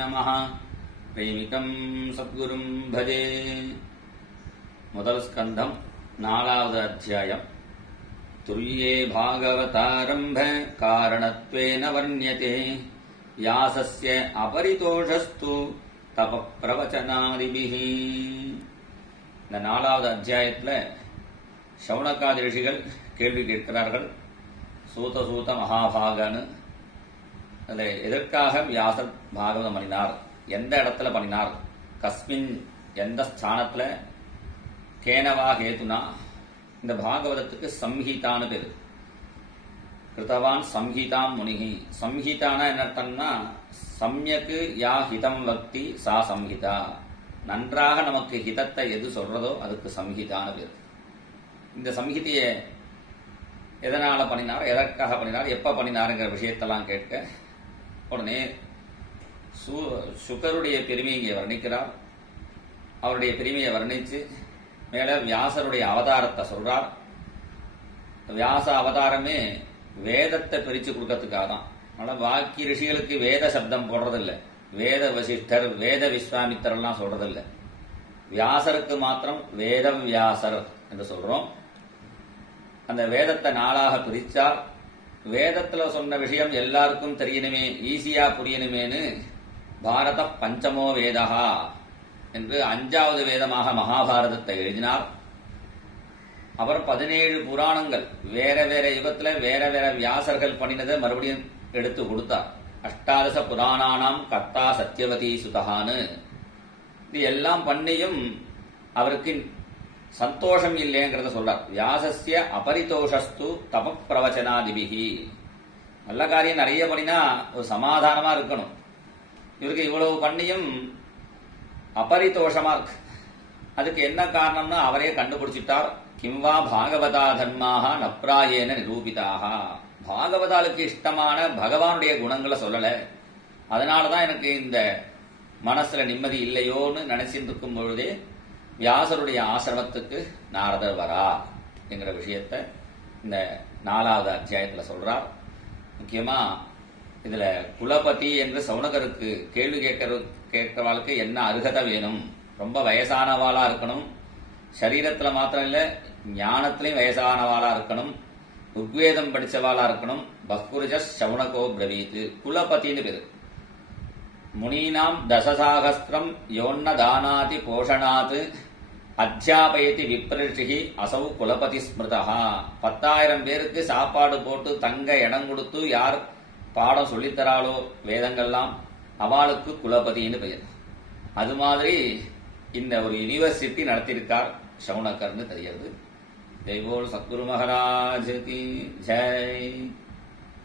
नमः प्रेमिकं सद्गुरुं भजे முதல் ஸ்கந்தம் 4வது அத்தியாயம் துல்யே பாகவதாரம்ப காரணத்வேன வர்ணியதே யாசஸ்ய அபரிதோஷஸ்து தப பிரவச்சனாதிபிஹி. இந்த 4வது அத்தியாயத்துல சௌனகாதி ரிஷிகள் கேள்வி கேட்கிறார்கள். சூத மகாபாகன்னு அதுல எதற்காக வியாசர் பாகவதம் பண்ணினார், எந்த இடத்துல பண்ணினார், கஸ்மின் எந்த ஸ்தானத்துல, கேனவா ஹேதுனா. இந்த பாகவதத்துக்கு சம்ஹிதான்னு பேரு. கிருத்தவான் சம்ஹிதாம் முனிகி. சம்ஹிதானா என்ன அர்த்தம்னா, சம்யக்கு யா ஹிதம் வக்தி சா சம்ஹிதா. நன்றாக நமக்கு ஹிதத்தை எது சொல்றதோ அதுக்கு சம்ஹிதான்னு பேரு. இந்த சம்ஹிதைய எதனால பண்ணினார், எதற்காக பண்ணினார், எப்ப பண்ணினாருங்கிற விஷயத்தெல்லாம் கேட்க உடனே சுகருடைய பெருமையை இங்கே வர்ணிக்கிறார். அவருடைய பெருமையை வர்ணிச்சு மேல வியாசருடைய அவதாரத்தை சொல்றார். வியாச அவதாரமே வேதத்தை பிரிச்சு கொடுக்கறதுக்காக தான். ஆனா பாக்கி ரிஷிகளுக்கு வேத சப்தம் போடுறதில்லை, வேத வசிஷ்டர் வேத விஸ்வாமித்தர் எல்லாம் சொல்றதில்லை. வியாசருக்கு மாத்திரம் வேத வியாசர் என்று சொல்றோம். அந்த வேதத்தை 4ஆக பிரிச்சார். வேதத்துல சொன்ன விஷயம் எல்லாருக்கும் தெரியணுமே, ஈஸியா புரியணுமேனு பாரத பஞ்சமோ வேதா என்று 5வது வேதமாக மகாபாரதத்தை எழுதினார். அவர் 17 புராணங்கள் வேற வேற யுகத்துல வேற வேற வியாசர்கள் பண்ணினதை மறுபடியும் எடுத்து கொடுத்தார். அஷ்டாதச புராணானாம் கர்த்தா சத்யவதி சுதகான்னு. இது எல்லாம் பண்ணியும் அவருக்கு சந்தோஷம் இல்லைங்கிறத சொல்றார். வியாசஸ்ய அபரிதோஷஸ்து தப பிரவச்சனாதிபிஹி. நல்ல காரியம் நிறைய பண்ணினா ஒரு சமாதானமா இருக்கணும். இவருக்கு இவ்வளவு பண்ணியும் அபரிதோஷமா இருக்கு. அதுக்கு என்ன காரணம்னா அவரே கண்டுபிடிச்சிட்டார். கிம்வா பாகவதா தர்மாக நப்ராயேன நிரூபிதாக. பாகவதாளுக்கு இஷ்டமான பகவானுடைய குணங்களை சொல்லல, அதனாலதான் எனக்கு இந்த மனசுல நிம்மதி இல்லையோன்னு நினைச்சிட்டு இருக்கும் பொழுதே வியாசருடைய ஆசிரமத்துக்கு நாரதர் வரா என்கிற விஷயத்த இந்த 4வது அத்தியாயத்துல சொல்றார். முக்கியமா இதுல குலபதி என்று சௌனகருக்கு கேள்வி கேட்கிறவாளுக்கு என்ன அருகதை வேணும், ரொம்ப வயசானவாளா இருக்கணும், சரீரத்துல மாத்திரம் இல்ல ஞானத்திலையும் வயசானவாளா இருக்கணும், ருக்வேதம் படிச்சவாளா இருக்கணும். பஹ்புருஜ சௌனகோ பிரவீத். குலபதினு பேரு. முனீனாம் தசசாகஸ்திரம் யோன்ன தானாதி போஷணாத் அத்தியாபயதி விப்ரஷிகி அசௌ குலபதி ஸ்மிருதா. 10,000 பேருக்கு சாப்பாடு போட்டு தங்க இடம் கொடுத்து யார் பாடம் சொல்லித்தராளோ வேதங்கள்லாம் அவளுக்கு குலபதினு பெயர். அது மாதிரி இந்த ஒரு யூனிவர்சிட்டி நடத்தியிருக்கார் சௌனகர்னு தெரியாது. ஜெய் போல் சத்குரு மகாராஜ் கி ஜெய்.